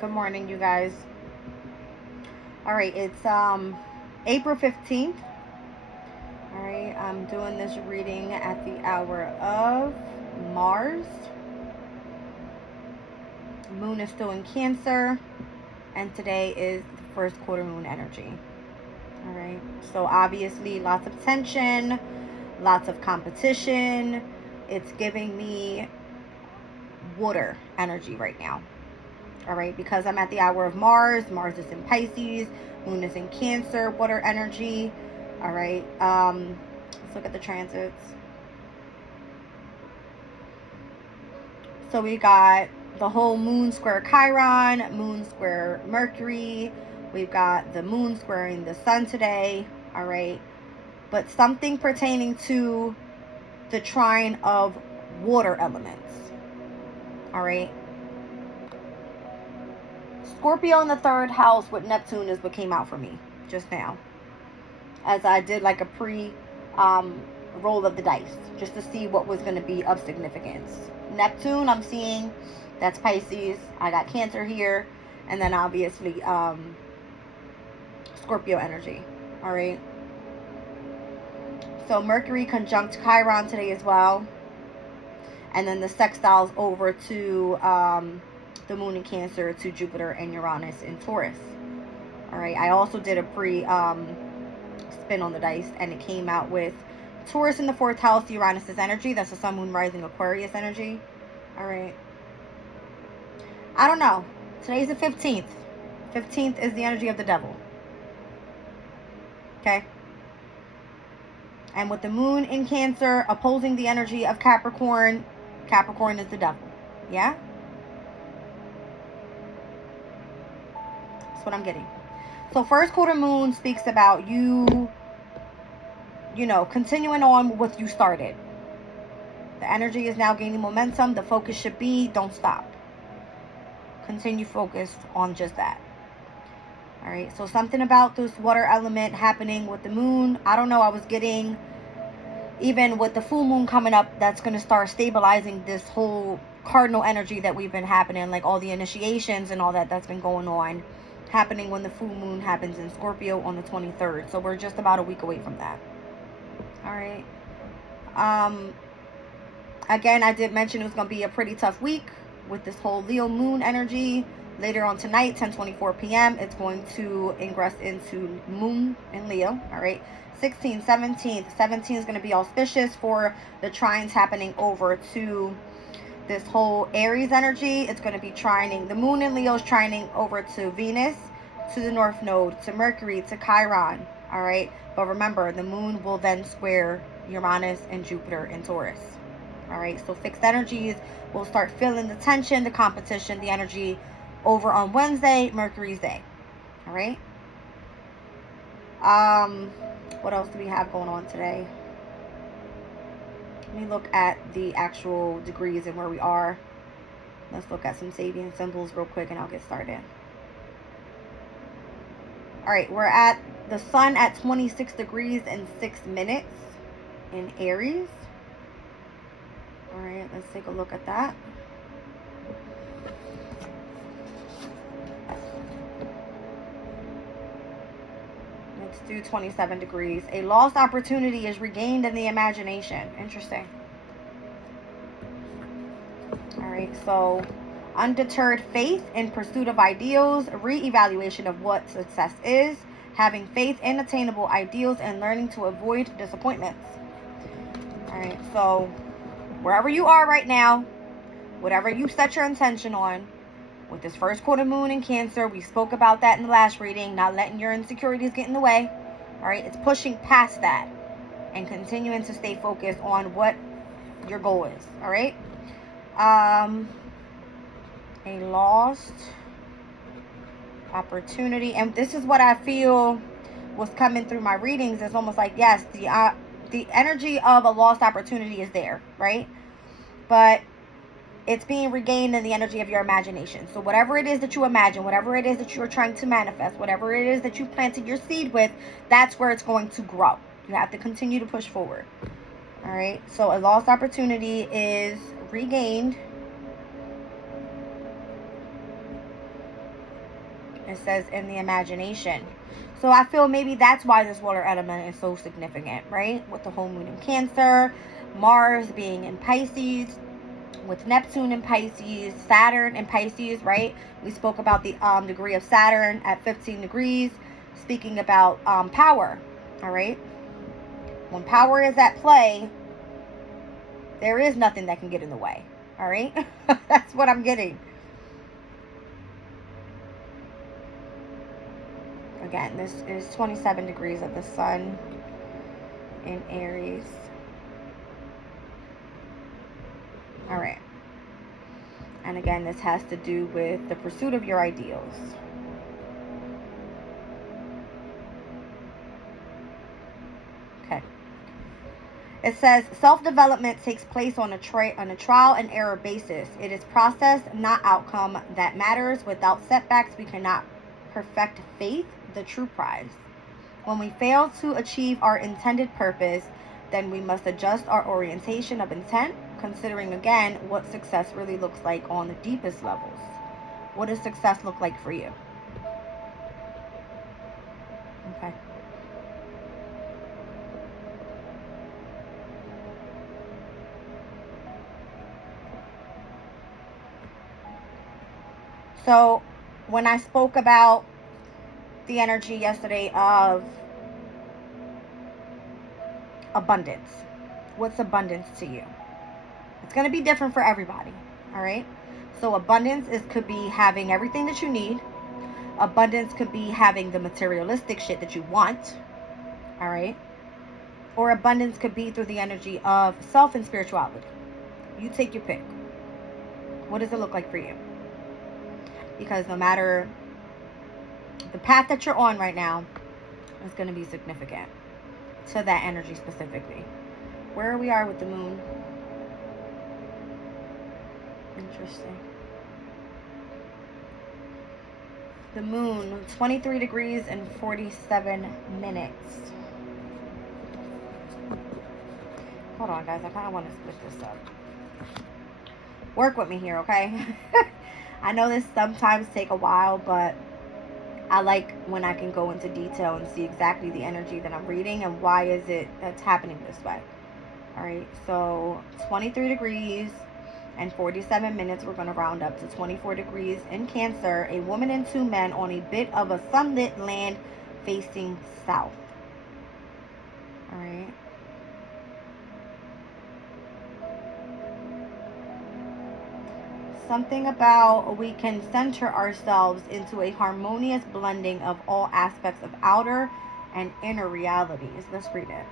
Good morning, you guys. All right, it's April 15th. All right, I'm doing this reading at the hour of Mars. Moon is still in Cancer, and today is the first quarter moon energy. All right, so obviously lots of tension, lots of competition. It's giving me water energy right now. All right, because I'm at the hour of Mars. Mars is in Pisces, Moon is in Cancer, water energy. All right, let's look at the transits. So we got the whole Moon square Chiron, Moon square Mercury. We've got the Moon squaring the Sun today. All right, but something pertaining to the trine of water elements. All right. Scorpio in the third house with Neptune is what came out for me just now, as I did like a pre roll of the dice just to see what was going to be of significance. Neptune, I'm seeing that's Pisces. I got Cancer here, and then obviously Scorpio energy. All right. So Mercury conjunct Chiron today as well, and then the sextiles over to the Moon in Cancer to Jupiter and Uranus in Taurus. All right, I also did a pre spin on the dice, and it came out with Taurus in the fourth house, Uranus's energy. That's the Sun, Moon, Rising, Aquarius energy. All right. I don't know. Today's the 15th. 15th is the energy of the devil. Okay. And with the Moon in Cancer opposing the energy of Capricorn, Capricorn is the devil. Yeah? That's what I'm getting. So first quarter moon speaks about you know, continuing on with what you started. The energy is now gaining momentum. The focus should be don't stop. Continue focused on just that. All right, so something about this water element happening with the moon. I don't know, I was getting, even with the full moon coming up, that's going to start stabilizing this whole cardinal energy that we've been happening, like all the initiations and all that's been going on, happening when the full moon happens in Scorpio on the 23rd. So we're just about a week away from that. All right. Again, I did mention it was going to be a pretty tough week with this whole Leo moon energy. Later on tonight, 10:24 p.m., it's going to ingress into moon in Leo. All right. 16th, 17th. 17 is going to be auspicious for the trines happening over to this whole Aries energy. It's going to be trining. The moon in Leo is trining over to Venus, to the North Node, to Mercury, to Chiron. All right. But remember, the moon will then square Uranus and Jupiter in Taurus. All right. So fixed energies will start feeling the tension, the competition, the energy over on Wednesday, Mercury's day. All right. What else do we have going on today? Let me look at the actual degrees and where we are. Let's look at some Sabian symbols real quick and I'll get started. All right, we're at the sun at 26 degrees and 6 minutes in Aries. All right, let's take a look at that. Let's do 27 degrees. A lost opportunity is regained in the imagination. Interesting. All right, so undeterred faith in pursuit of ideals, reevaluation of what success is, having faith in attainable ideals, and learning to avoid disappointments. All right, so wherever you are right now, whatever you set your intention on, with this first quarter moon in Cancer, we spoke about that in the last reading, not letting your insecurities get in the way. All right, it's pushing past that and continuing to stay focused on what your goal is. All right. A lost opportunity, and this is what I feel was coming through my readings. It's almost like, yes, the energy of a lost opportunity is there, right? But it's being regained in the energy of your imagination. So whatever it is that you imagine, whatever it is that you are trying to manifest, whatever it is that you planted your seed with, that's where it's going to grow. You have to continue to push forward. All right. So a lost opportunity is regained It says in the imagination. So I feel maybe that's why this water element is so significant, right? With the whole moon in Cancer, Mars being in Pisces, with Neptune in Pisces, Saturn in Pisces, right? We spoke about the degree of Saturn at 15 degrees, speaking about power, all right? When power is at play, there is nothing that can get in the way, all right? That's what I'm getting. Again, this is 27 degrees of the sun in Aries. All right. And again, this has to do with the pursuit of your ideals. Okay. It says self-development takes place on a trial and error basis. It is process, not outcome, that matters. Without setbacks, we cannot perfect faith, the true prize. When we fail to achieve our intended purpose, then we must adjust our orientation of intent, considering again what success really looks like on the deepest levels. What does success look like for you? Okay. So when I spoke about the energy yesterday of abundance, what's abundance to you? It's going to be different for everybody, all right? So abundance could be having everything that you need. Abundance could be having the materialistic shit that you want, all right? Or abundance could be through the energy of self and spirituality. You take your pick. What does it look like for you? Because no matter the path that you're on right now, is going to be significant to that energy specifically. Where we are with the moon. Interesting. The moon, 23 degrees and 47 minutes. Hold on, guys. I kind of want to split this up. Work with me here, okay? I know this sometimes take a while, but I like when I can go into detail and see exactly the energy that I'm reading and why is it that's happening this way. All right, so 23 degrees and 47 minutes. We're going to round up to 24 degrees in Cancer. A woman and two men on a bit of a sunlit land facing south. All right. Something about we can center ourselves into a harmonious blending of all aspects of outer and inner realities. Let's read it.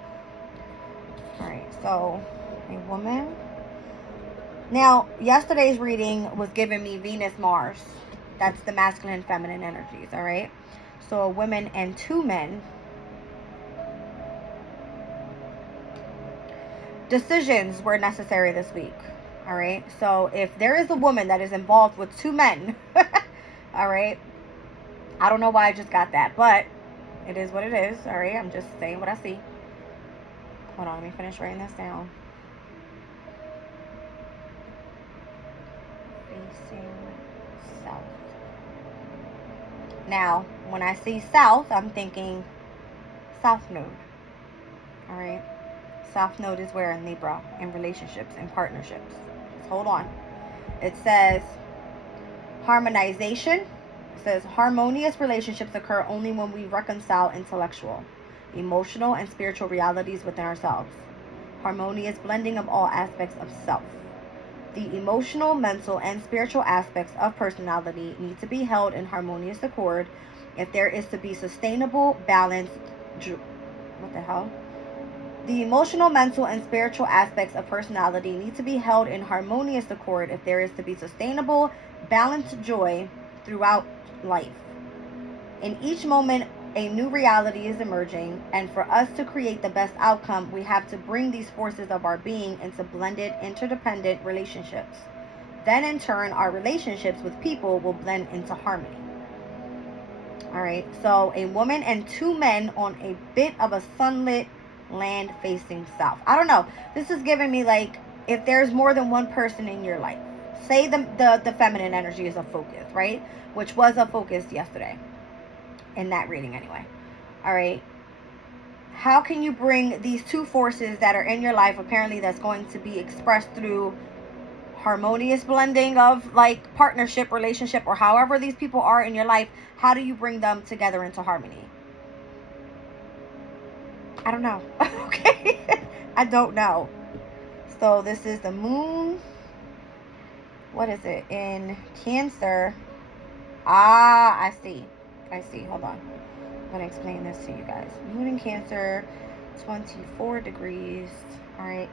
All right, so a woman. Now, yesterday's reading was giving me Venus, Mars. That's the masculine and feminine energies, all right? So a woman and two men. Decisions were necessary this week. All right. So if there is a woman that is involved with two men, all right. I don't know why I just got that, but it is what it is. All right. I'm just saying what I see. Hold on. Let me finish writing this down. Facing south. Now, when I see south, I'm thinking south node. All right. South node is where in Libra, in relationships and partnerships. Hold on. It says harmonization. It says harmonious relationships occur only when we reconcile intellectual, emotional, and spiritual realities within ourselves. Harmonious blending of all aspects of self. The emotional, mental, and spiritual aspects of personality need to be held in harmonious accord if there is to be sustainable balance. What the hell? The emotional, mental, and spiritual aspects of personality need to be held in harmonious accord if there is to be sustainable, balanced joy throughout life. In each moment, a new reality is emerging, and for us to create the best outcome, we have to bring these forces of our being into blended, interdependent relationships. Then, in turn, our relationships with people will blend into harmony. All right, so a woman and two men on a bit of a sunlit land facing south. I don't know. This is giving me like if there's more than one person in your life. say the feminine energy is a focus, right? Which was a focus yesterday in that reading anyway. All right. How can you bring these two forces that are in your life, apparently that's going to be expressed through harmonious blending of like partnership, relationship, or however these people are in your life, how do you bring them together into harmony? I don't know. Okay. I don't know. So this is the moon. What is it? In Cancer. Ah, I see. I see. Hold on. I'm going to explain this to you guys. Moon in Cancer, 24 degrees. All right.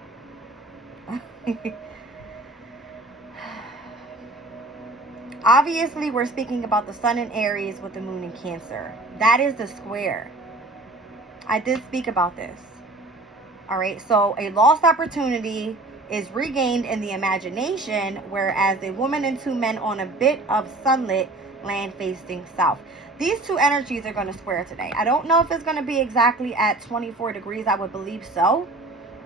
Obviously, we're speaking about the sun in Aries with the moon in Cancer. That is the square. I did speak about this. All right. So a lost opportunity is regained in the imagination, whereas a woman and two men on a bit of sunlit land facing south. These two energies are going to square today. I don't know if it's going to be exactly at 24 degrees. I would believe so.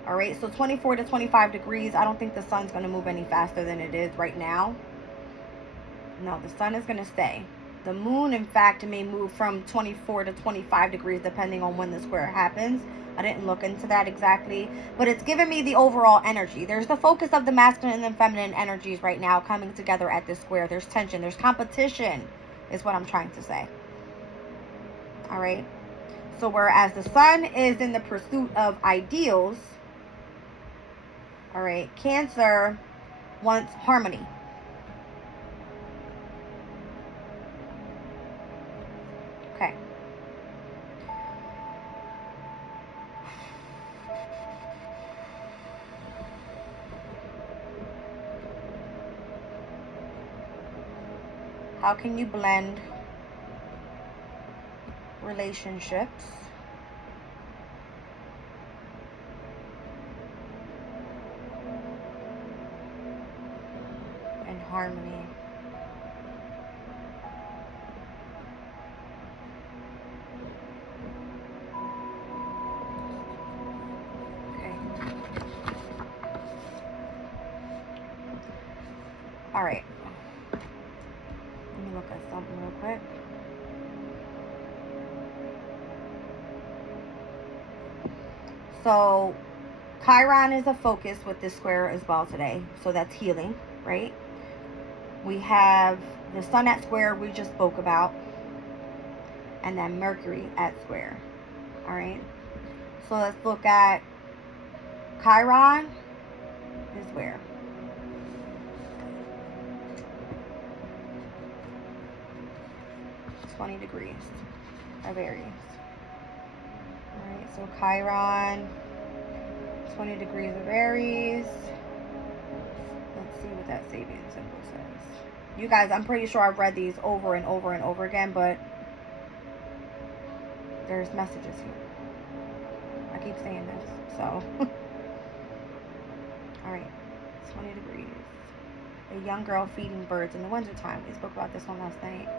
All right. So 24 to 25 degrees. I don't think the sun's going to move any faster than it is right now. No, the sun is going to stay. The moon, in fact, may move from 24 to 25 degrees depending on when the square happens. I didn't look into that exactly, but it's giving me the overall energy. There's the focus of the masculine and feminine energies right now coming together at this square. There's tension. There's competition is what I'm trying to say. All right. So whereas the sun is in the pursuit of ideals, all right, Cancer wants harmony. Okay. How can you blend relationships and harmony? All right. Let me look at something real quick. So, Chiron is a focus with this square as well today. So that's healing, right? We have the sun at square we just spoke about. And then Mercury at square. All right. So let's look at Chiron is where? $20 degrees of Aries. Alright, so Chiron, 20 degrees of Aries. Let's see what that Sabian symbol says. You guys, I'm pretty sure I've read these over and over and over again, but there's messages here. I keep saying this, so. Alright, 20 degrees. A young girl feeding birds in the wintertime. We spoke about this one last night.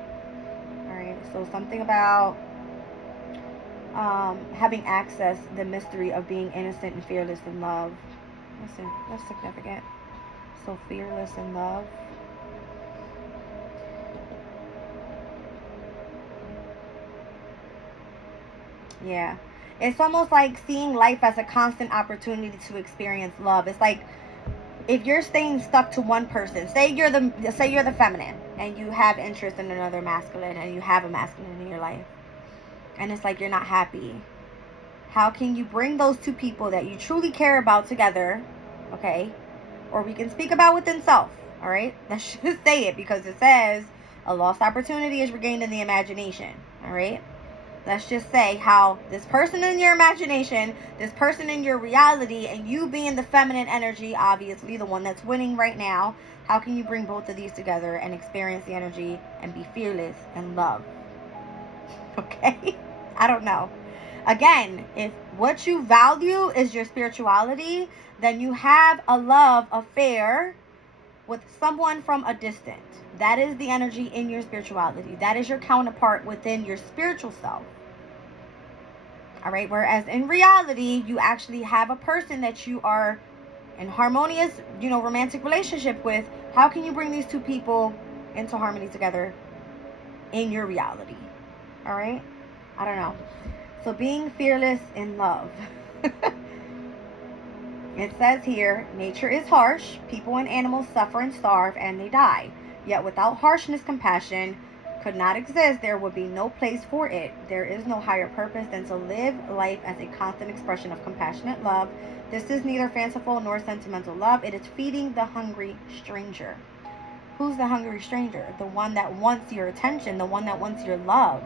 Alright, so something about having access, the mystery of being innocent and fearless in love. Listen, that's significant. So fearless in love. Yeah. It's almost like seeing life as a constant opportunity to experience love. It's like if you're staying stuck to one person, say you're the feminine and you have interest in another masculine and you have a masculine in your life, and it's like you're not happy. How can you bring those two people that you truly care about together, okay? Or we can speak about within self, all right? Let's just say it because it says a lost opportunity is regained in the imagination, all right? Let's just say how this person in your imagination, this person in your reality, and you being the feminine energy, obviously the one that's winning right now, how can you bring both of these together and experience the energy and be fearless and love? Okay? I don't know. Again, if what you value is your spirituality, then you have a love affair with someone from a distance. That is the energy in your spirituality. That is your counterpart within your spiritual self. All right. Whereas in reality, you actually have a person that you are in harmonious, romantic relationship with. How can you bring these two people into harmony together in your reality? All right? I don't know. So being fearless in love. It says here, nature is harsh. People and animals suffer and starve and they die. Yet without harshness, compassion could not exist. There would be no place for it. There is no higher purpose than to live life as a constant expression of compassionate love. This is neither fanciful nor sentimental love. It is feeding the hungry stranger. Who's the hungry stranger? The one that wants your attention, the one that wants your love.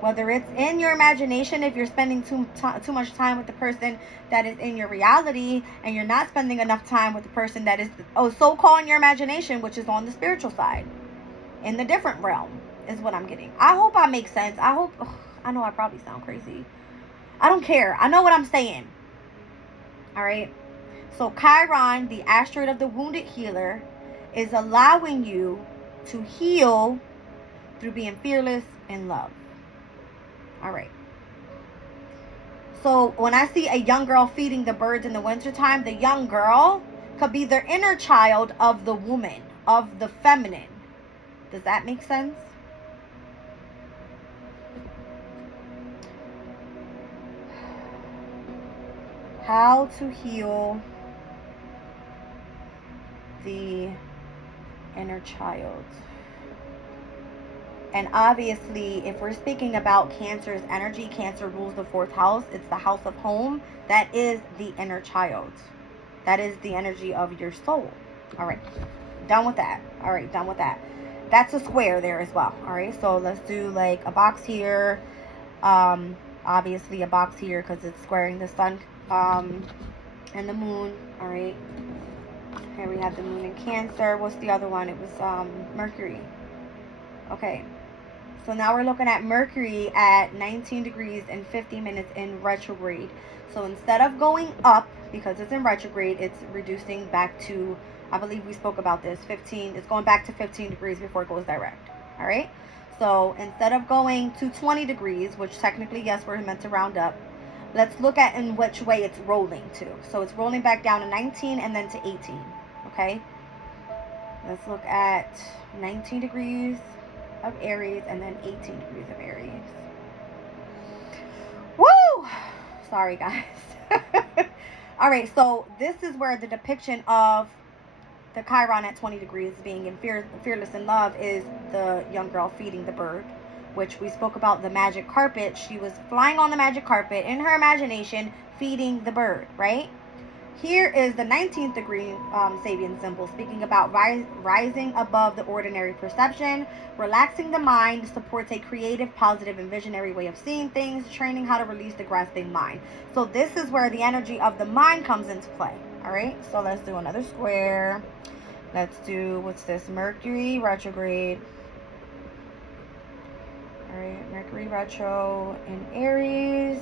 Whether it's in your imagination, if you're spending too much time with the person that is in your reality, and you're not spending enough time with the person that is so-called in your imagination, which is on the spiritual side, in the different realm, is what I'm getting. I hope I make sense. I know I probably sound crazy. I don't care. I know what I'm saying. All right. So Chiron, the asteroid of the wounded healer, is allowing you to heal through being fearless in love. All right. So when I see a young girl feeding the birds in the wintertime, the young girl could be the inner child of the woman, of the feminine. Does that make sense? How to heal the inner child. And obviously, if we're speaking about Cancer's energy, Cancer rules the 4th house. It's the house of home. That is the inner child. That is the energy of your soul. All right. Done with that. All right. Done with that. That's a square there as well. All right. So let's do like a box here. Obviously a box here because it's squaring the sun and the moon. All right. Here we have the moon in Cancer. What's the other one? It was Mercury. Okay. So now we're looking at Mercury at 19 degrees and 50 minutes in retrograde. So instead of going up, because it's in retrograde, it's reducing back to, I believe we spoke about this, 15. It's going back to 15 degrees before it goes direct. All right. So instead of going to 20 degrees, which technically, yes, we're meant to round up, let's look at in which way it's rolling to. So it's rolling back down to 19 and then to 18. Okay. Let's look at 19 degrees of Aries and then 18 degrees of Aries. Woo! Sorry, guys. All right, so this is where the depiction of the Chiron at 20 degrees being in fearless in love is the young girl feeding the bird, which we spoke about the magic carpet. She was flying on the magic carpet in her imagination, feeding the bird, right? Here is the 19th degree Sabian symbol, speaking about rising above the ordinary perception. Relaxing the mind supports a creative, positive, and visionary way of seeing things, training how to release the grasping mind. So this is where the energy of the mind comes into play. All right, so let's do another square. Let's do, what's this? Mercury retrograde. All right, Mercury retro in Aries.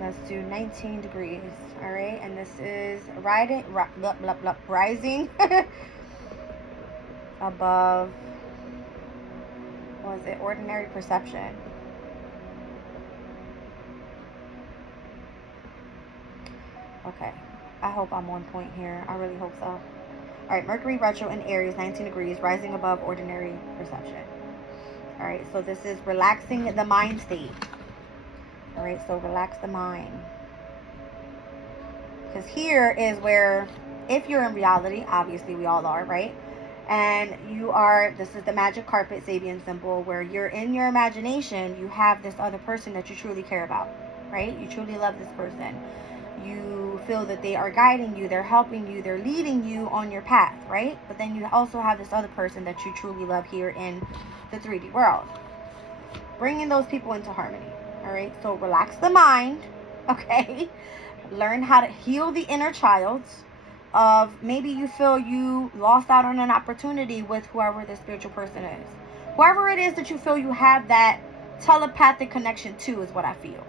Let's do 19 degrees. All right, and this is rising above, what was it, ordinary perception. Okay, I hope I'm on point here. I really hope so. All right, Mercury retro in Aries, 19 degrees, rising above ordinary perception. All right, so this is relaxing the mind state. All right, so relax the mind. Because here is where, if you're in reality, obviously we all are, right? And you are, this is the magic carpet Sabian symbol, where you're in your imagination, you have this other person that you truly care about, right? You truly love this person. You feel that they are guiding you, they're helping you, they're leading you on your path, right? But then you also have this other person that you truly love here in the 3D world. Bringing those people into harmony. All right, so relax the mind, okay? Learn how to heal the inner child of maybe you feel you lost out on an opportunity with whoever the spiritual person is. Whoever it is that you feel you have that telepathic connection to is what I feel.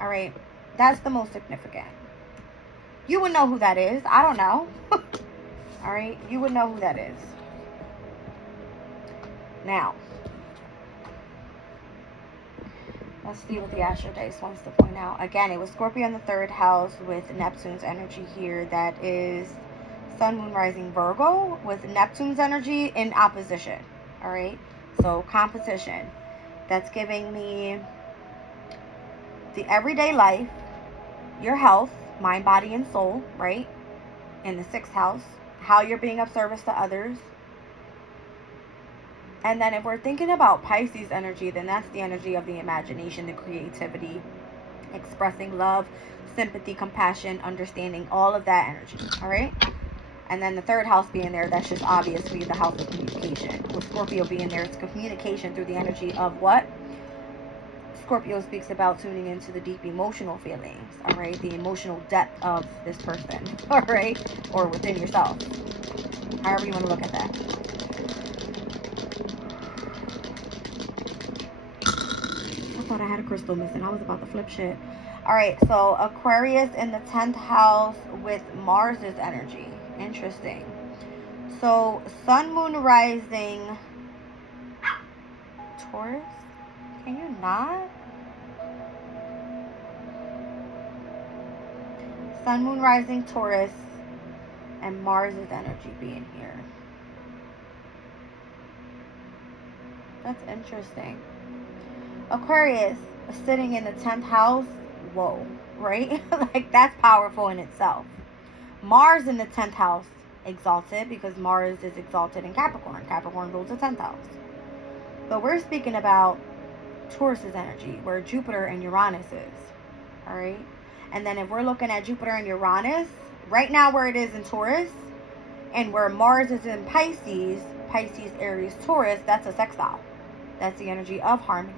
All right, that's the most significant. You would know who that is. I don't know. All right, you would know who that is. Now, let's see what the Astro Dice wants to point out. Again, it was Scorpio in the 3rd house with Neptune's energy here. That is Sun, Moon, Rising, Virgo with Neptune's energy in opposition. All right. So competition. That's giving me the everyday life, your health, mind, body, and soul, right? In the 6th house. How you're being of service to others. And then if we're thinking about Pisces energy, then that's the energy of the imagination, the creativity, expressing love, sympathy, compassion, understanding, all of that energy. All right. And then the 3rd house being there, that's just obviously the house of communication. With Scorpio being there, it's communication through the energy of what? Scorpio speaks about tuning into the deep emotional feelings, all right? The emotional depth of this person, all right? Or within yourself. However you want to look at that. I thought I had a crystal missing. I was about to flip shit. All right, so Aquarius in the 10th house with Mars's energy. Interesting. So Sun, Moon, Rising, Taurus. Can you not? Sun, Moon, Rising, Taurus, and Mars's energy being here. That's interesting. Aquarius sitting in the 10th house. Whoa, right? Like, that's powerful in itself. Mars in the 10th house, exalted, because Mars is exalted in Capricorn. Capricorn rules the 10th house. But we're speaking about Taurus's energy, where Jupiter and Uranus is. All right? And then if we're looking at Jupiter and Uranus, right now where it is in Taurus, and where Mars is in Pisces, Pisces, Aries, Taurus, that's a sextile. That's the energy of harmony,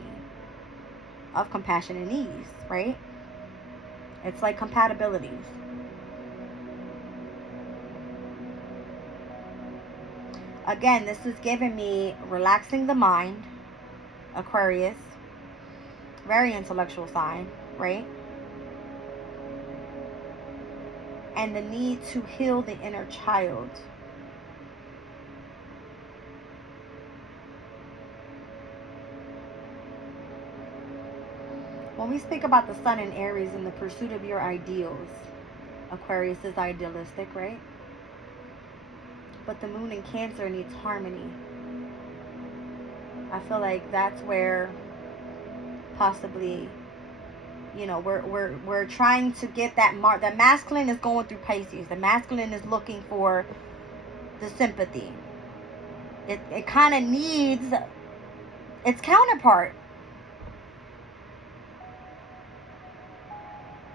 of compassion and ease, right? It's like compatibilities. Again, this is giving me relaxing the mind, Aquarius, very intellectual sign, right? And the need to heal the inner child. When we speak about the sun in Aries and the pursuit of your ideals, Aquarius is idealistic, right? But the moon in Cancer needs harmony. I feel like that's where possibly, you know, we're trying to get that the masculine is going through Pisces. The masculine is looking for the sympathy. It kind of needs its counterpart.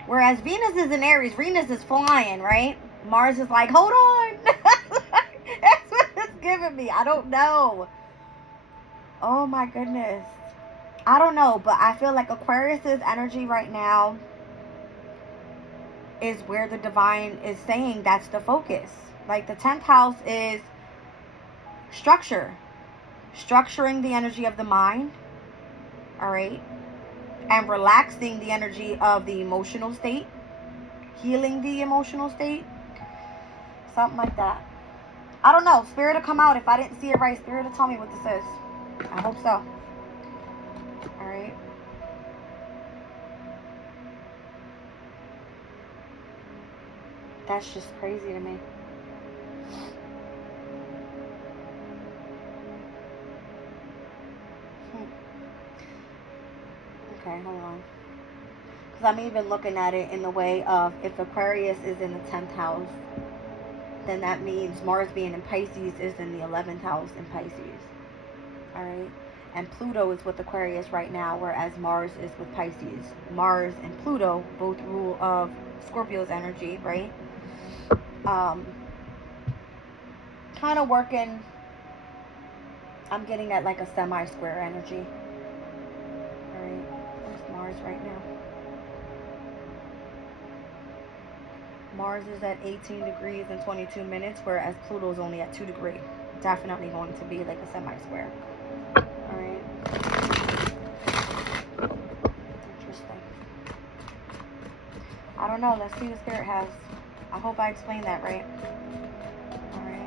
Whereas Venus is in Aries, Venus is flying, right? Mars is like, hold on. That's what it's giving me. I don't know. Oh my goodness. I don't know, but I feel like Aquarius's energy right now is where the divine is saying that's the focus. Like the 10th house is structure. Structuring the energy of the mind. All right. And relaxing the energy of the emotional state. Healing the emotional state. Something like that. I don't know. Spirit will come out. If I didn't see it right, Spirit will tell me what this is. I hope so. Alright. That's just crazy to me. Okay, hold on. Because I'm even looking at it in the way of if Aquarius is in the 10th house, then that means Mars being in Pisces is in the 11th house in Pisces. Alright? And Pluto is with Aquarius right now, whereas Mars is with Pisces. Mars and Pluto both rule of Scorpio's energy, right? Kind of working, I'm getting at like a semi-square energy. Alright, where's Mars right now? Mars is at 18 degrees and 22 minutes, whereas Pluto is only at 2 degrees. Definitely going to be like a semi-square. Alright. Interesting. I don't know. Let's see what Spirit has. I hope I explained that right. Alright.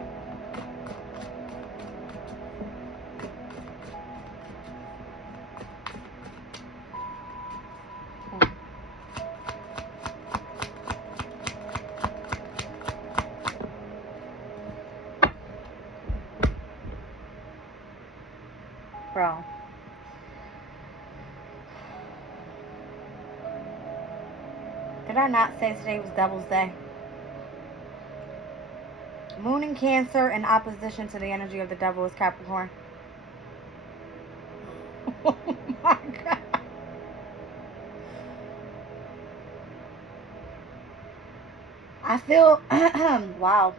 Bro. Did I not say today was Devil's Day? Moon in Cancer in opposition to the energy of the devil is Capricorn. Oh my God. I feel, wow.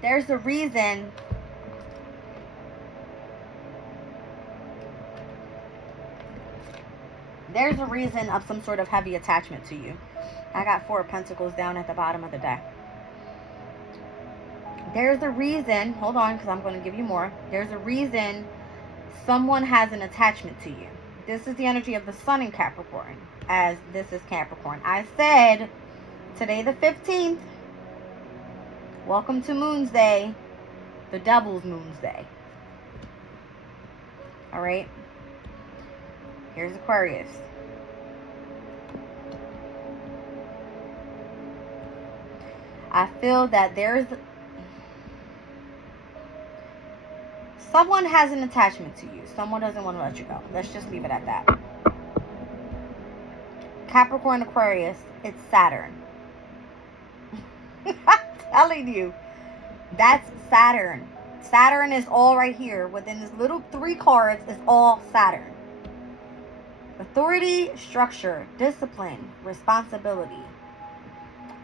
There's a reason. There's a reason of some sort of heavy attachment to you. I got 4 of Pentacles down at the bottom of the deck. There's a reason, hold on, because I'm going to give you more. There's a reason someone has an attachment to you. This is the energy of the sun in Capricorn, as this is Capricorn. I said, today the 15th, welcome to Moon's Day, the Devil's Moon's Day. All right? Here's Aquarius. I feel that there's... someone has an attachment to you. Someone doesn't want to let you go. Let's just leave it at that. Capricorn, Aquarius, it's Saturn. I'm telling you, that's Saturn. Saturn is all right here. Within this little 3 cards is all Saturn. Authority, structure, discipline, responsibility,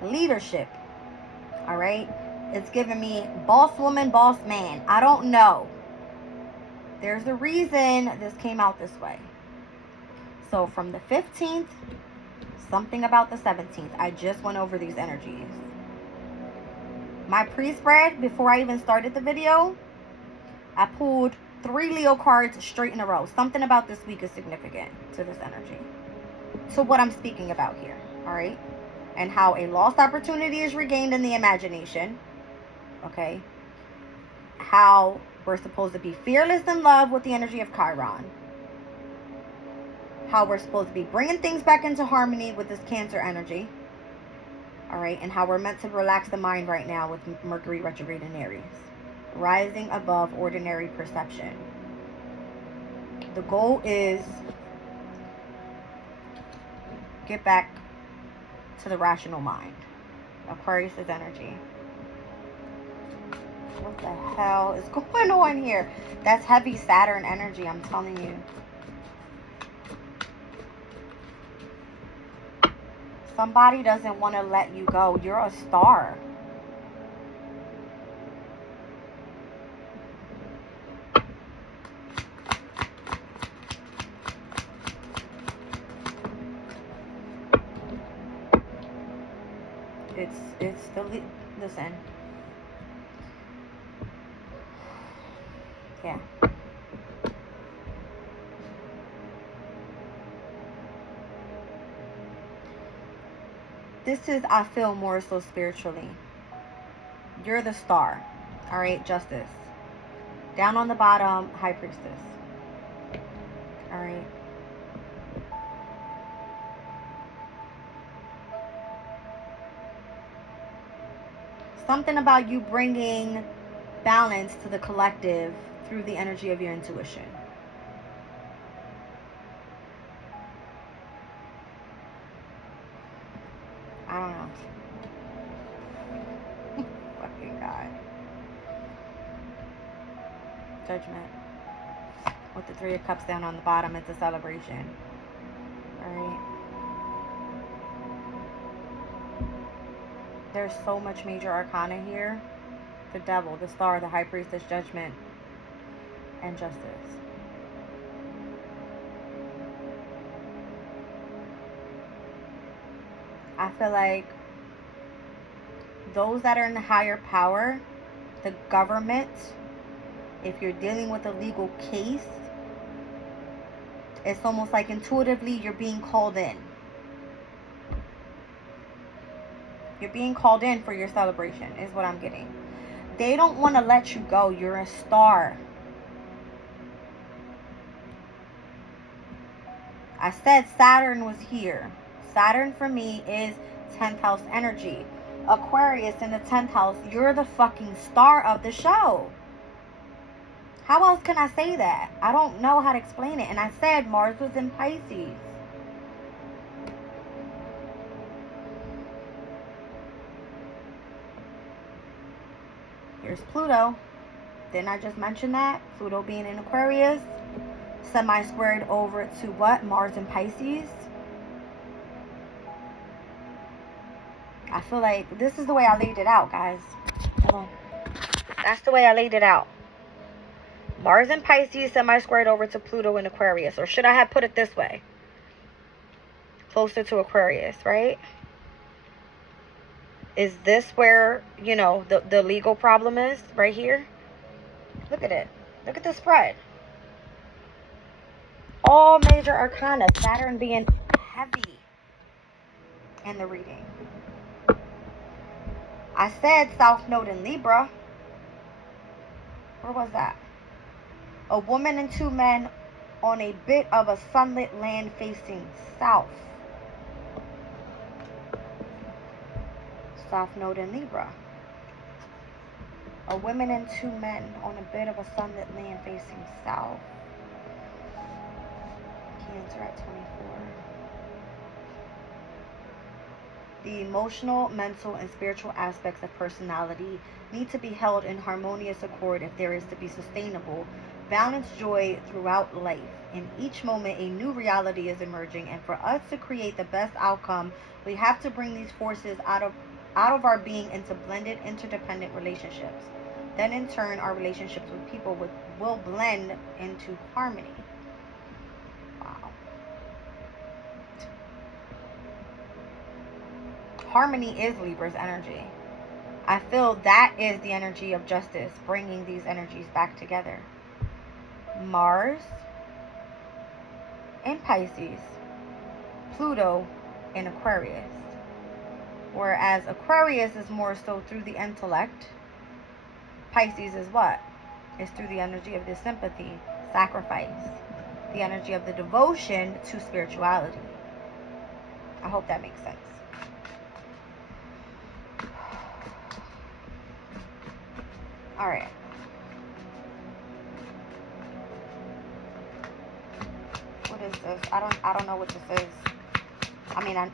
leadership. All right? It's giving me boss woman, boss man. I don't know. There's a reason this came out this way. So from the 15th, something about the 17th. I just went over these energies. My pre-spread, before I even started the video, I pulled 3 Leo cards straight in a row. Something about this week is significant to this energy. To what I'm speaking about here. All right? And how a lost opportunity is regained in the imagination. Okay? How we're supposed to be fearless in love with the energy of Chiron. How we're supposed to be bringing things back into harmony with this Cancer energy. All right? And how we're meant to relax the mind right now with Mercury retrograde in Aries. Rising above ordinary perception. The goal is get back to the rational mind. Aquarius' energy. What the hell is going on here? That's heavy Saturn energy, I'm telling you. Somebody doesn't want to let you go. You're a star. It's the, listen. Yeah. This is, I feel, more so spiritually. You're the star. All right, Justice. Down on the bottom, High Priestess. All right. Something about you bringing balance to the collective through the energy of your intuition. I don't know. Fucking God. Judgment. With the 3 of Cups down on the bottom, it's a celebration. Alright. There's so much major arcana here. The Devil, the Star, the High Priestess, Judgment, and Justice. I feel like those that are in the higher power, the government, if you're dealing with a legal case, it's almost like intuitively you're being called in. You're being called in for your celebration, is what I'm getting. They don't want to let you go. You're a star. I said Saturn was here. Saturn for me is 10th house energy. Aquarius in the 10th house, you're the fucking star of the show. How else can I say that? I don't know how to explain it. And I said Mars was in Pisces. Here's Pluto. Didn't I just mention that? Pluto being in Aquarius. Semi-squared over to what? Mars in Pisces. I feel like this is the way I laid it out, guys. Hold on. That's the way I laid it out. Mars in Pisces, semi-squared over to Pluto in Aquarius. Or should I have put it this way? Closer to Aquarius, right? Is this where, you know, the legal problem is? Right here? Look at it. Look at the spread. All major arcana. Saturn being heavy in the reading. I said South Node in Libra. Where was that? A woman and two men on a bit of a sunlit land facing south. South Node in Libra. A woman and two men on a bit of a sunlit land facing south. Cancer at 24. The emotional, mental, and spiritual aspects of personality need to be held in harmonious accord if there is to be sustainable, balanced joy throughout life. In each moment, a new reality is emerging, and for us to create the best outcome, we have to bring these forces out of our being into blended, interdependent relationships. Then, in turn, our relationships with people will blend into harmony. Wow. Harmony is Libra's energy. I feel that is the energy of justice, bringing these energies back together. Mars in Pisces, Pluto in Aquarius. Whereas Aquarius is more so through the intellect, Pisces is what? It's through the energy of the sympathy, sacrifice, the energy of the devotion to spirituality. I hope that makes sense. All right. What is this? I don't know what this is. I mean, I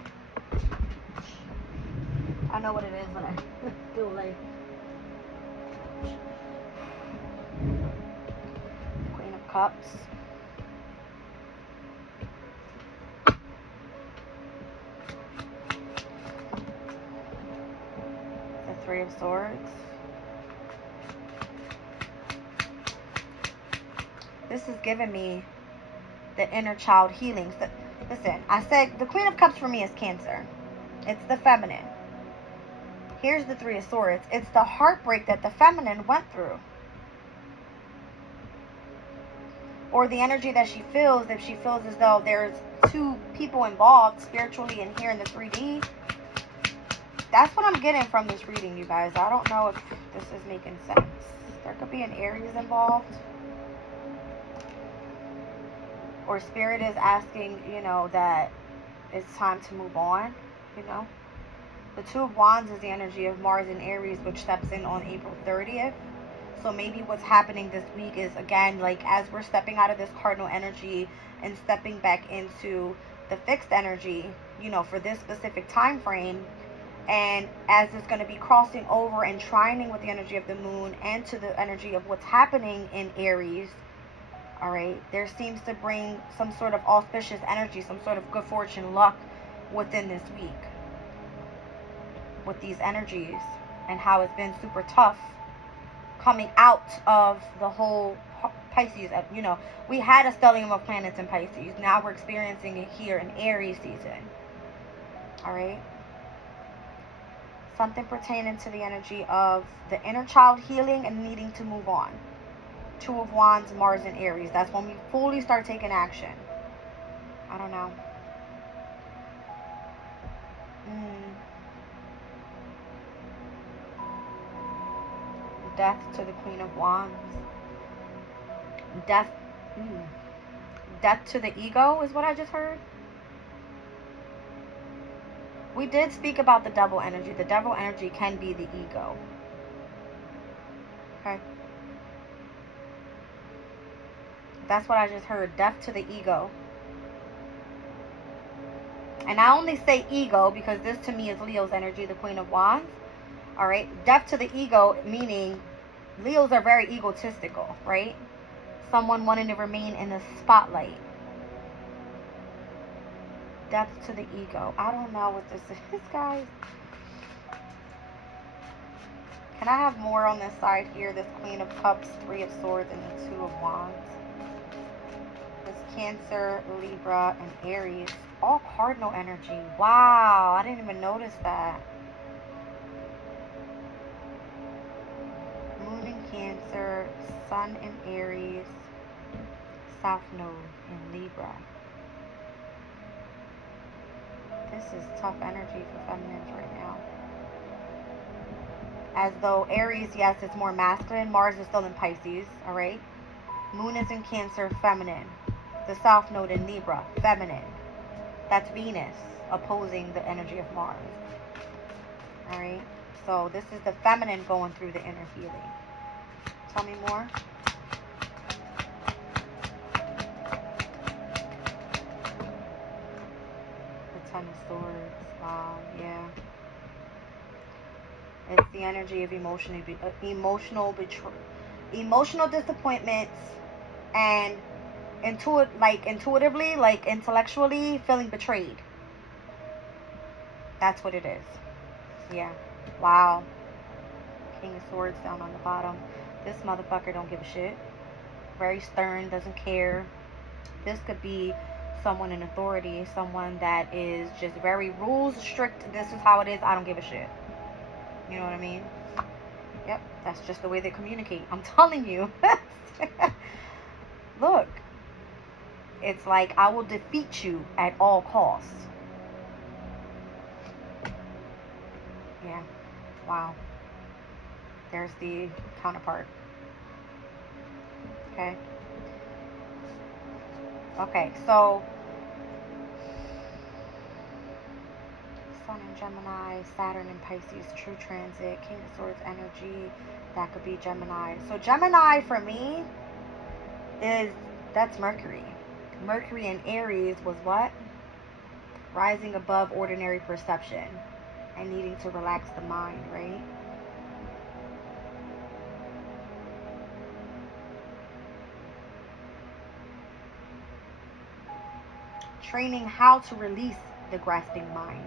know what it is, but I feel like Queen of Cups. The Three of Swords. This is giving me the inner child healing. So, listen, I said the Queen of Cups for me is Cancer. It's the feminine. Here's the Three of Swords. It's the heartbreak that the feminine went through. Or the energy that she feels, if she feels as though there's two people involved spiritually and here in the 3D. That's what I'm getting from this reading, you guys. I don't know if this is making sense. There could be an Aries involved. Or Spirit is asking, you know, that it's time to move on, you know. The Two of Wands is the energy of Mars and Aries, which steps in on April 30th. So maybe what's happening this week is, again, like as we're stepping out of this cardinal energy and stepping back into the fixed energy, you know, for this specific time frame, and as it's going to be crossing over and trining with the energy of the moon and to the energy of what's happening in Aries, all right, there seems to bring some sort of auspicious energy, some sort of good fortune, luck within this week with these energies, and how it's been super tough coming out of the whole Pisces. You know, we had a stellium of planets in Pisces. Now we're experiencing it here in Aries season. All right. Something pertaining to the energy of the inner child healing and needing to move on. Two of Wands, Mars, and Aries. That's when we fully start taking action. I don't know. Death to the Queen of Wands. Death to the ego is what I just heard. We did speak about the devil energy. The devil energy can be the ego. Okay. That's what I just heard. Death to the ego. And I only say ego because this to me is Leo's energy, the Queen of Wands. All right. Death to the ego, meaning Leos are very egotistical, right? Someone wanting to remain in the spotlight. Death to the ego. I don't know what this is, guys. Can I have more on this side here? This Queen of Cups, Three of Swords, and the Two of Wands. This Cancer, Libra, and Aries. All cardinal energy. Wow, I didn't even notice that. Moon in Cancer, Sun in Aries, South Node in Libra. This is tough energy for feminines right now. As though Aries, yes, it's more masculine. Mars is still in Pisces, all right? Moon is in Cancer, feminine. The South Node in Libra, feminine. That's Venus opposing the energy of Mars. All right? So this is the feminine going through the inner healing. Tell me more. The Ten of Swords. Wow, yeah. It's the energy of emotional disappointments and intuitively, like intellectually feeling betrayed. That's what it is. Yeah. Wow. King of Swords down on the bottom. This motherfucker don't give a shit. Very stern, doesn't care. This could be someone in authority, someone that is just very rules strict. This is how it is. I don't give a shit. You know what I mean? Yep, that's just the way they communicate. I'm telling you. Look, it's like I will defeat you at all costs. Yeah, wow. There's the counterpart. Okay. Okay, so Sun in Gemini, Saturn in Pisces, true transit, King of Swords energy, that could be Gemini. So Gemini for me that's Mercury. Mercury in Aries was what? Rising above ordinary perception and needing to relax the mind, right? Training how to release the grasping mind.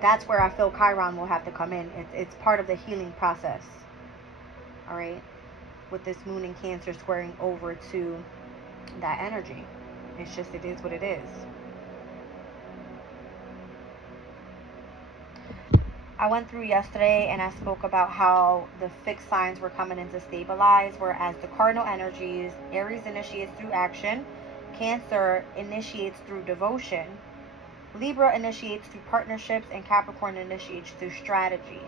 That's where I feel Chiron will have to come in. It's part of the healing process. All right? With this moon in Cancer squaring over to that energy. It's just, it is what it is. I went through yesterday and I spoke about how the fixed signs were coming in to stabilize, whereas the cardinal energies, Aries initiates through action, Cancer initiates through devotion, Libra initiates through partnerships, and Capricorn initiates through strategy.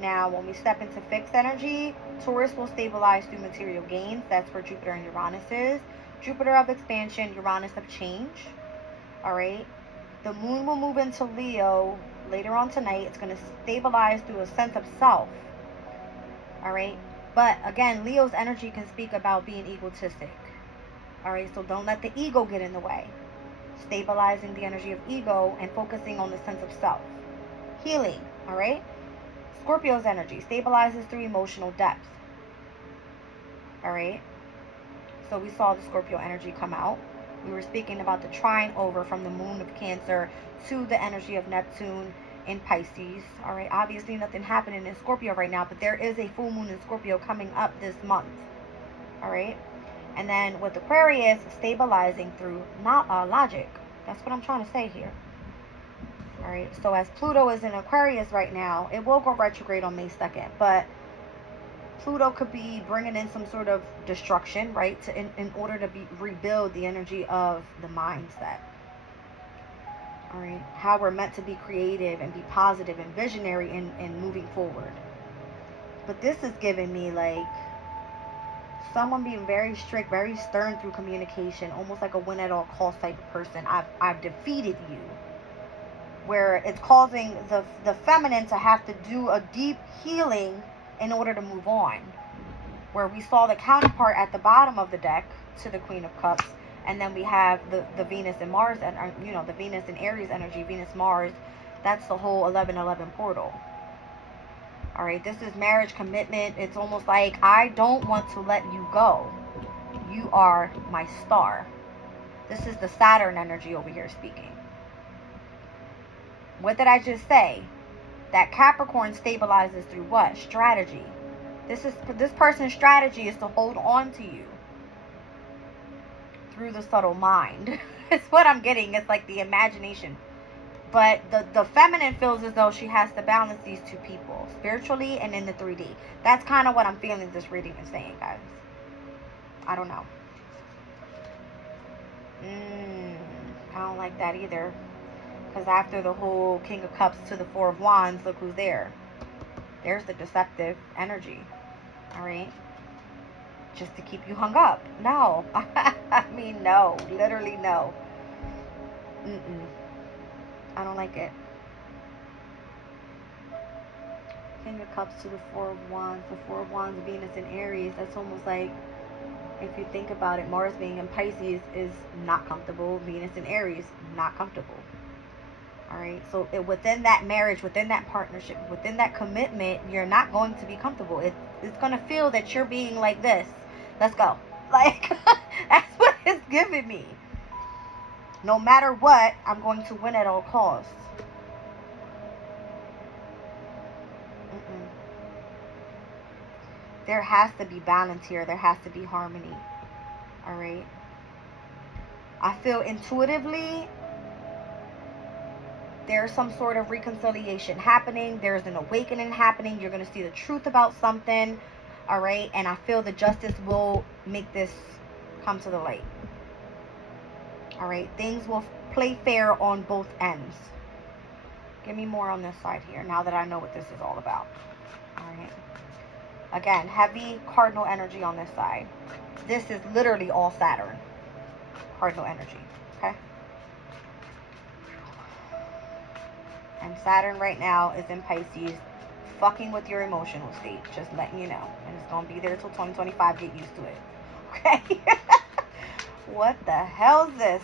Now, when we step into fixed energy, Taurus will stabilize through material gains. That's where Jupiter and Uranus is. Jupiter of expansion, Uranus of change. All right. The moon will move into Leo later on tonight. It's going to stabilize through a sense of self. All right. But again, Leo's energy can speak about being egotistic. All right. So don't let the ego get in the way. Stabilizing the energy of ego and focusing on the sense of self. Healing. All right. Scorpio's energy stabilizes through emotional depth. All right. So we saw the Scorpio energy come out. We were speaking about the trine over from the moon of Cancer to the energy of Neptune in Pisces. All right. Obviously, nothing happening in Scorpio right now, but there is a full moon in Scorpio coming up this month. All right. And then with Aquarius stabilizing through logic. That's what I'm trying to say here. All right. So as Pluto is in Aquarius right now, it will go retrograde on May 2nd, but Pluto could be bringing in some sort of destruction, right? In order to rebuild the energy of the mindset. All right. How we're meant to be creative and be positive and visionary in moving forward. But this is giving me like someone being very strict, very stern through communication, almost like a win at all cost type of person. I've defeated you. Where it's causing the feminine to have to do a deep healing in order to move on. where we saw the counterpart at the bottom of the deck to the Queen of Cups. And then we have the Venus and Mars, and you know, the Venus and Aries energy, Venus, Mars. That's the whole 1111 portal. All right, this is marriage, commitment. It's almost like, I don't want to let you go. You are my star. This is the Saturn energy over here speaking. What did I just say? That Capricorn stabilizes through what? Strategy. This person's strategy is to hold on to you through the subtle mind. It's what I'm getting. It's like the imagination. But the feminine feels as though she has to balance these two people, spiritually and in the 3D. That's kind of what I'm feeling this reading is saying, guys. I don't know. I don't like that either. Because after the whole King of Cups to the Four of Wands, look who's there. There's the deceptive energy. Alright? Just to keep you hung up. No. I mean, no. Literally, no. I don't like it. King of Cups to the Four of Wands. The Four of Wands, Venus and Aries. That's almost like, if you think about it, Mars being in Pisces is not comfortable. Venus and Aries, not comfortable. Alright, so within that marriage, within that partnership, within that commitment, you're not going to be comfortable. It's going to feel that you're being like this. Let's go. Like, that's what it's giving me. No matter what, I'm going to win at all costs. There has to be balance here. There has to be harmony. Alright? I feel intuitively there's some sort of reconciliation happening. There's an awakening happening. You're going to see the truth about something. Alright? And I feel the justice will make this come to the light. Alright? Things will play fair on both ends. Give me more on this side here now that I know what this is all about. Alright? Again, heavy cardinal energy on this side. This is literally all Saturn. Cardinal energy. Okay? And Saturn right now is in Pisces, fucking with your emotional state. Just letting you know. And it's going to be there till 2025. Get used to it. Okay? What the hell is this?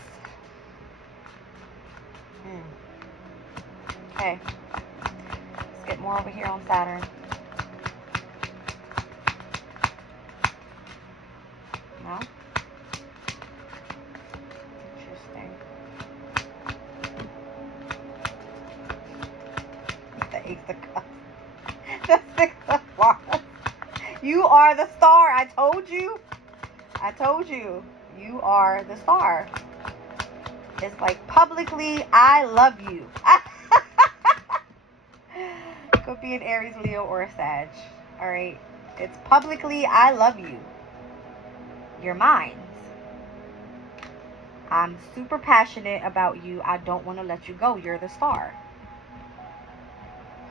Okay. Let's get more over here on Saturn. No? Interesting. The Ace of Cups. The Six of Wands. You are the star. I told you. I told you. You are the star. It's like, publicly, I love you. Could be an Aries, Leo, or a Sag. Alright? It's publicly, I love you. You're mine. I'm super passionate about you. I don't want to let you go. You're the star.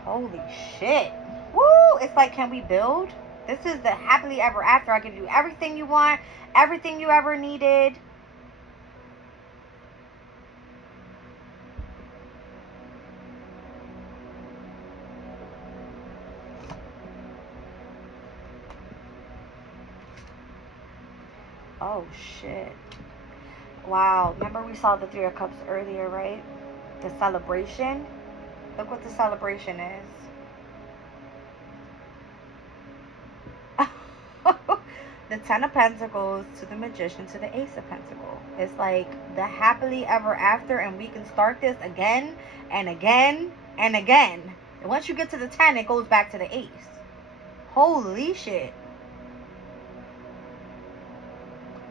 Holy shit. Woo! It's like, can we build? This is the happily ever after. I give you everything you want, everything you ever needed. Oh shit. Wow. Remember we saw the Three of Cups earlier, right? The celebration. Look what the celebration is. The Ten of Pentacles to the Magician to the Ace of Pentacles. It's like the happily ever after, and we can start this again and again and again. And once you get to the 10, it goes back to the Ace. Holy shit.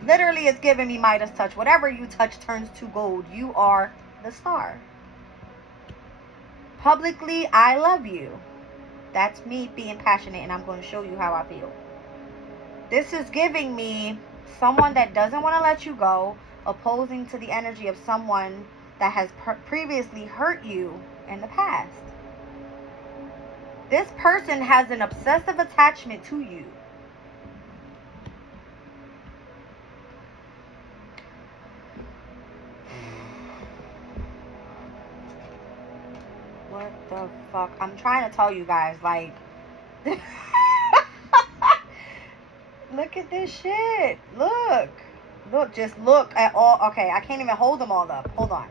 Literally, it's giving me Midas touch. Whatever you touch turns to gold. You are the star. Publicly, I love you. That's me being passionate, and I'm going to show you how I feel. This is giving me someone that doesn't want to let you go, opposing to the energy of someone that has previously hurt you in the past. This person has an obsessive attachment to you. What the fuck? I'm trying to tell you guys, like... Look at this shit. Look. Look, just look at all. Okay, I can't even hold them all up. Hold on.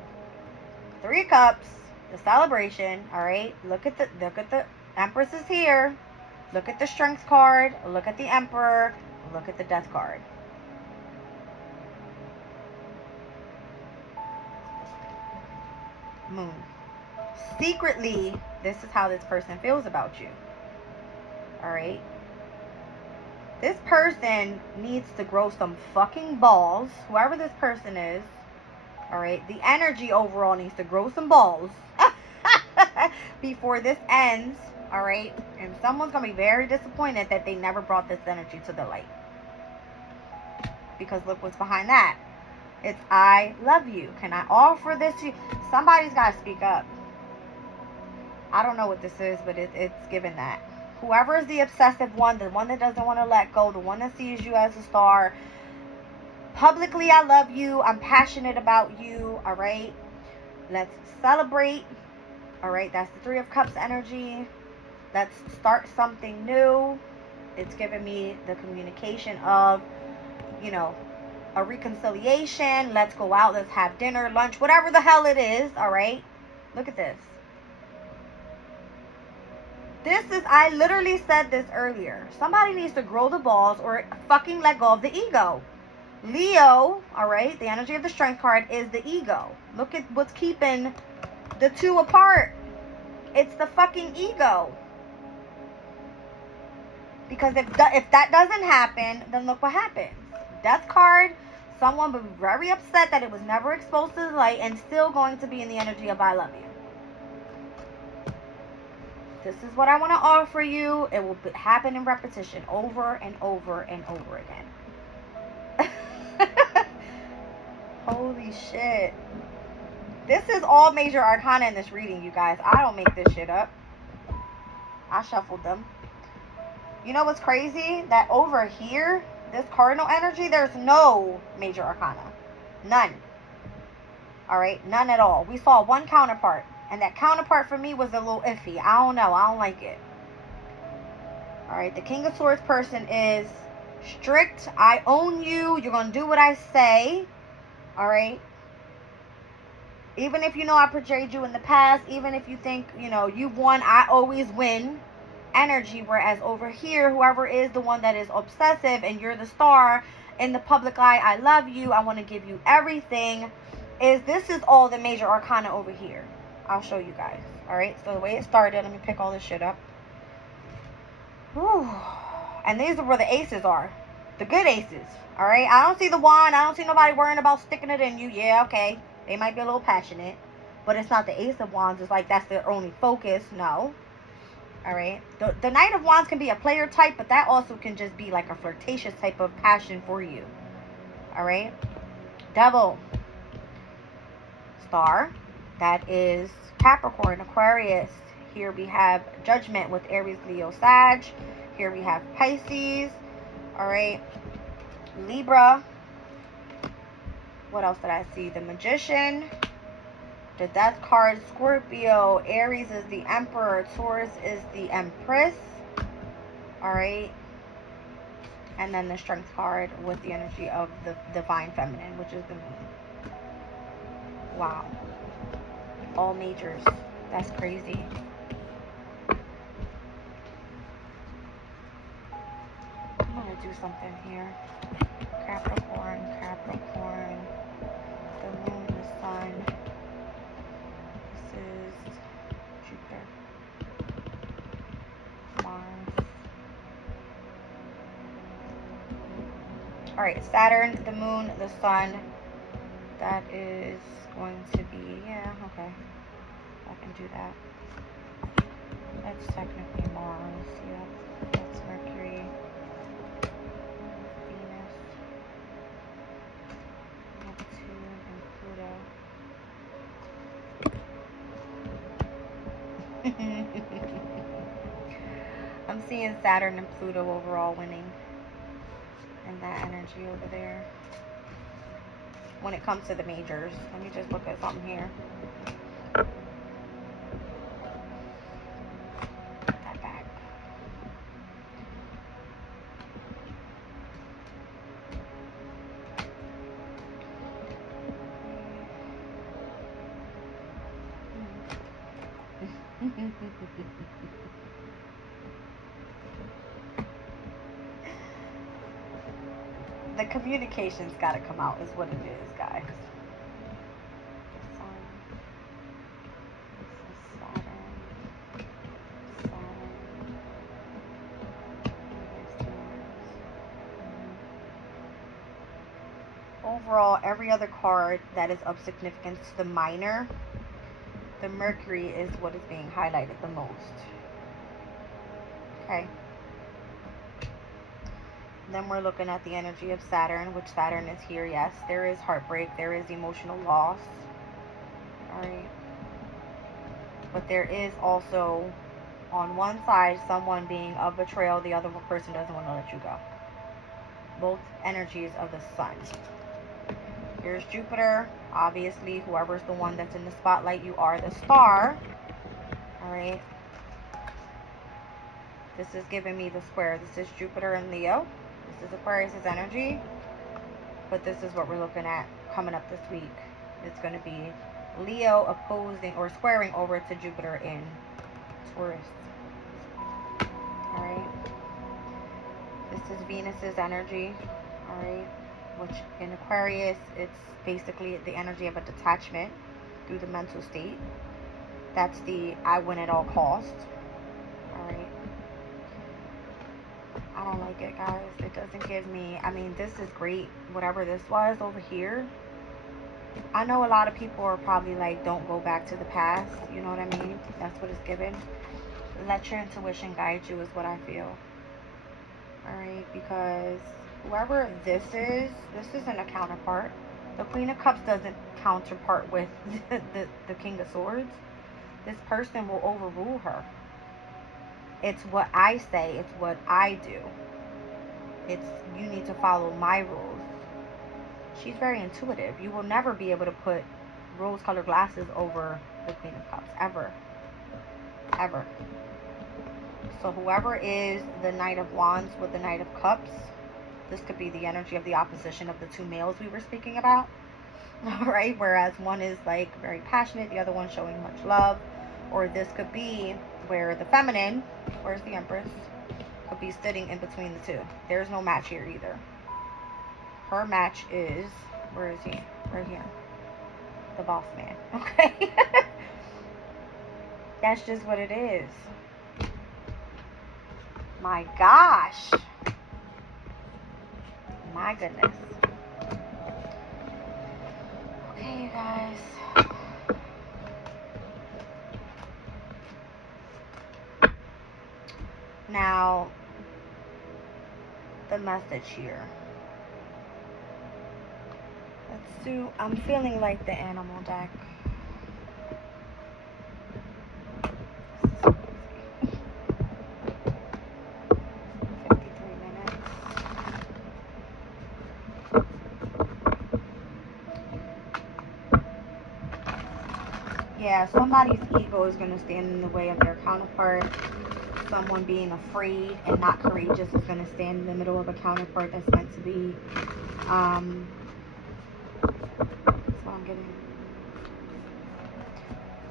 3 of Cups, the celebration, all right? Look at the Empress is here. Look at the Strength card. Look at the Emperor. Look at the Death card. Moon. Secretly, this is how this person feels about you. All right? This person needs to grow some fucking balls. Whoever this person is. All right? The energy overall needs to grow some balls before this ends. All right? And someone's going to be very disappointed that they never brought this energy to the light. Because look what's behind that. It's I love you. Can I offer this to you? Somebody's got to speak up. I don't know what this is, but it's given that. Whoever is the obsessive one, the one that doesn't want to let go, the one that sees you as a star. Publicly, I love you. I'm passionate about you. All right? Let's celebrate. All right? That's the 3 of Cups energy. Let's start something new. It's giving me the communication of, you know, a reconciliation. Let's go out. Let's have dinner, lunch, whatever the hell it is. All right? Look at this. This is, I literally said this earlier. Somebody needs to grow the balls or fucking let go of the ego. Leo, all right, the energy of the Strength card is the ego. Look at what's keeping the 2 apart. It's the fucking ego. Because if that doesn't happen, then look what happens. Death card, someone will be very upset that it was never exposed to the light and still going to be in the energy of I love you. This is what I want to offer you. It will happen in repetition over and over and over again. Holy shit. This is all major arcana in this reading, you guys. I don't make this shit up. I shuffled them. You know what's crazy? That over here, this cardinal energy, there's no major arcana. None. Alright? None at all. We saw one counterpart. And that counterpart for me was a little iffy. I don't know. I don't like it. Alright? The King of Swords person is strict. I own you. You're going to do what I say. Alright? Even if you know I portrayed you in the past. Even if you think, you know, you've won. I always win. Energy, whereas over here, whoever is the one that is obsessive and you're the star in the public eye, I love you, I want to give you everything, this is all the major arcana over here. I'll show you guys. All right, so the way it started, let me pick all this shit up. Whew. And these are where the aces are, the good aces. All right, I don't see the wand. I don't see nobody worrying about sticking it in you. Yeah, okay, they might be a little passionate, but it's not the Ace of Wands. It's like that's their only focus. No. All right. The Knight of Wands can be a player type, but that also can just be like a flirtatious type of passion for you. All right. Devil. Star. That is Capricorn, Aquarius. Here we have Judgment with Aries, Leo, Sag. Here we have Pisces. All right. Libra. What else did I see? The Magician. The Death card, Scorpio. Aries is the Emperor. Taurus is the Empress. Alright. And then the Strength card with the energy of the Divine Feminine, which is the Moon. Wow. All majors. That's crazy. I'm going to do something here. Capricorn, Capricorn. The Moon, the Sun. Alright, Saturn, the Moon, the Sun. That is going to be, yeah, okay. I can do that. That's technically Mars, yeah. That's Mercury. Venus. Neptune and Pluto. I'm seeing Saturn and Pluto overall winning. And that energy over there. When it comes to the majors. Let me just look at something here. Put that back. The communication's got to come out is what it is, guys. Overall, every other card that is of significance to the minor, the Mercury is what is being highlighted the most. Okay. Then we're looking at the energy of Saturn, which Saturn is here. Yes, there is heartbreak. There is emotional loss. All right. But there is also, on one side, someone being of betrayal. The other person doesn't want to let you go. Both energies of the sun. Here's Jupiter. Obviously, whoever's the one that's in the spotlight, you are the star. All right. This is giving me the square. This is Jupiter and Leo. This is Aquarius' energy. But this is what we're looking at coming up this week. It's going to be Leo opposing or squaring over to Jupiter in Taurus. All right. This is Venus's energy. All right. Which in Aquarius, it's basically the energy of a detachment through the mental state. That's the I win at all costs. All right. I don't like it, guys. It doesn't give me, I mean, this is great. Whatever this was over here. I know a lot of people are probably like, don't go back to the past. You know what I mean? That's what it's given. Let your intuition guide you is what I feel. All right. Because whoever this isn't a counterpart. The Queen of Cups doesn't counterpart with the King of Swords. This person will overrule her. It's what I say. It's what I do. It's you need to follow my rules. She's very intuitive. You will never be able to put rose-colored glasses over the Queen of Cups. Ever. Ever. So whoever is the Knight of Wands with the Knight of Cups, this could be the energy of the opposition of the two males we were speaking about. Alright, whereas one is like very passionate, the other one showing much love. Or this could be where the feminine, where's the Empress, could be sitting in between the two. There's no match here either. Her match is, where is he? Right here. The boss man. Okay? That's just what it is. My gosh. My goodness. Okay, you guys. Now, the message here. Let's do, I'm feeling like the animal deck. Yeah, somebody's ego is going to stand in the way of their counterpart. Someone being afraid and not courageous is going to stand in the middle of a counterpart that's meant to be. That's what I'm getting.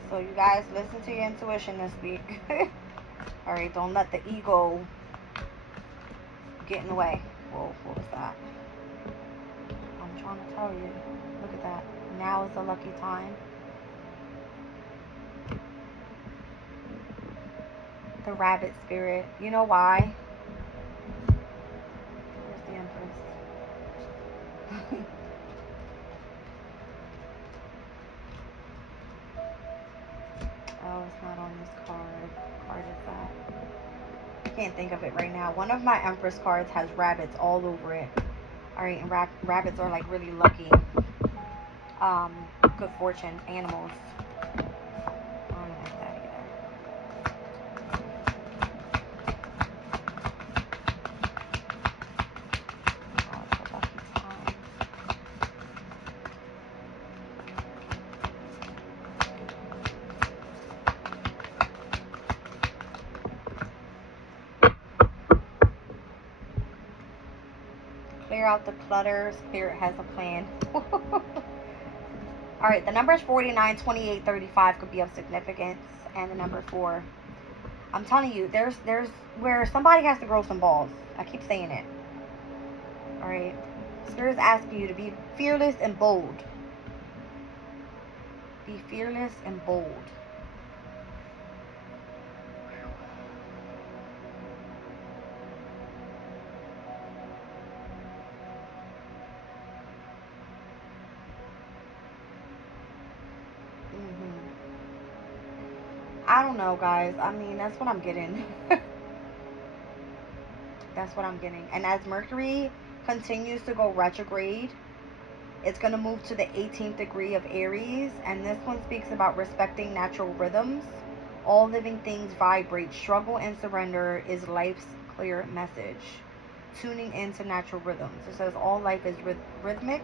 So you guys, listen to your intuition this week. Alright, don't let the ego get in the way. Whoa, what was that? I'm trying to tell you. Look at that. Now is a lucky time. The rabbit spirit. You know why? Where's the Empress? Oh, it's not on this card. What card is that? I can't think of it right now. One of my Empress cards has rabbits all over it. Alright, and rabbits are like really lucky. Good fortune animals. Clear out the clutter. Spirit has a plan. Alright, the numbers 49, 28, 35 could be of significance. and the number 4. I'm telling you, there's where somebody has to grow some balls. I keep saying it. Alright? Spirit's asking you to be fearless and bold. Be fearless and bold. I don't know, guys. I mean, that's what I'm getting. That's what I'm getting. And as Mercury continues to go retrograde, it's going to move to the 18th degree of Aries. And this one speaks about respecting natural rhythms. All living things vibrate. Struggle and surrender is life's clear message. Tuning into natural rhythms. It says all life is rhythmic,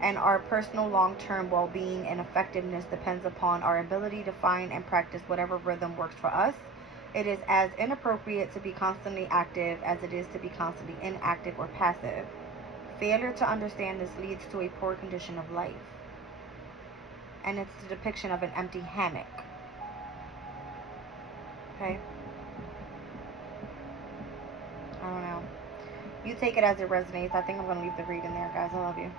and our personal long-term well-being and effectiveness depends upon our ability to find and practice whatever rhythm works for us. It is as inappropriate to be constantly active as it is to be constantly inactive or passive. Failure to understand this leads to a poor condition of life. And it's the depiction of an empty hammock. Okay? I don't know. You take it as it resonates. I think I'm going to leave the reading there, guys. I love you.